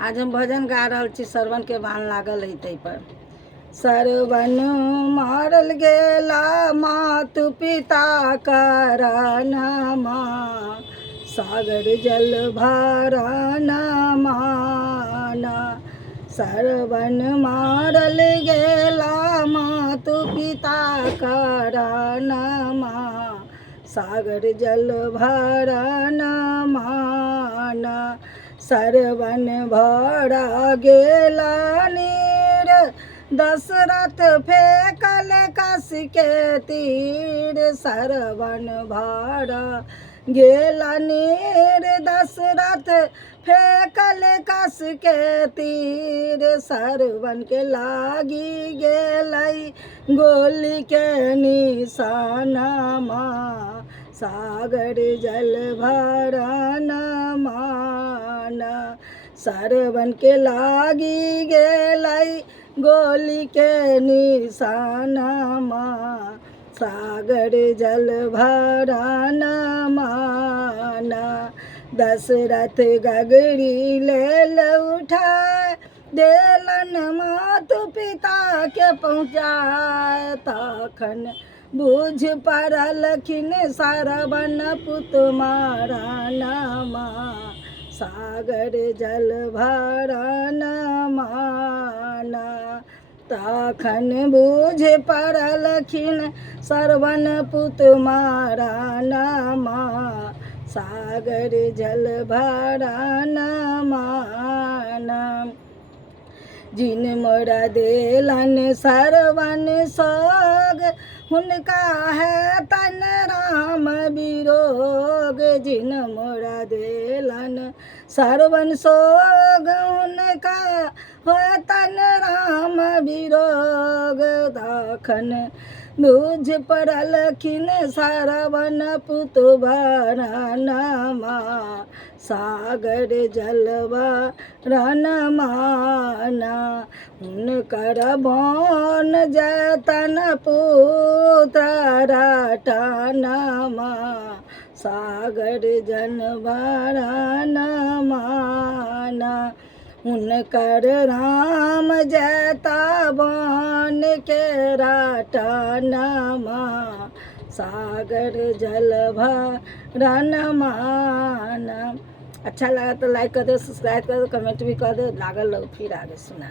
आज हम भजन गा रहल छी सरवन के बाण लागल है तै पर। सरवन मारल गेला मातु पिता करनमा, सागर जल भरनमा ना। सरवन मारल गेला मातु पिता करनमा, सागर जल भरनमा ना। सरवन भरा गेला नीर, दशरथ फेंकल काशी के तीर। सरवन भरा गेला नीर, दशरथ फेंकल काशी के तीर। सरवन के लागी गेलै गोली के निशानमा, सागर जल भरनमा ना। सरवन के लागी गेलै गोली के निशानमा, सागर जल भरनमा ना। दशरथ गगरी लेल उठाए, देलन मातु पिता के पहुँचाए। तखन बूझ पड़लखिन सरवन पुत मरनमा, सागर जल भरनमा ना। तखन बूझ पड़लखिन सरवन पुत मरनमा, सागर जल भरनमा ना। जिन मोरा देलन सरवन सोग, हुनका है तन राम विरोग। जिन मोरा देलन सरवन सोग, हुनका है तन राम विरोग। तखन बूझ पड़लखिन सरवन पुत भरनमा, सागर जल भरनमा ना। हुनकर बाण जतन पुत्र रटनमा, सागर जल भरनमा ना। हुनकर राम जता बाण के रटनमा, सागर जल भरनमा ना। अच्छा लगा तो लाइक कर दो, सब्सक्राइब कर दो, कमेंट भी कर दो। लागल रहो फिर आगे सुना।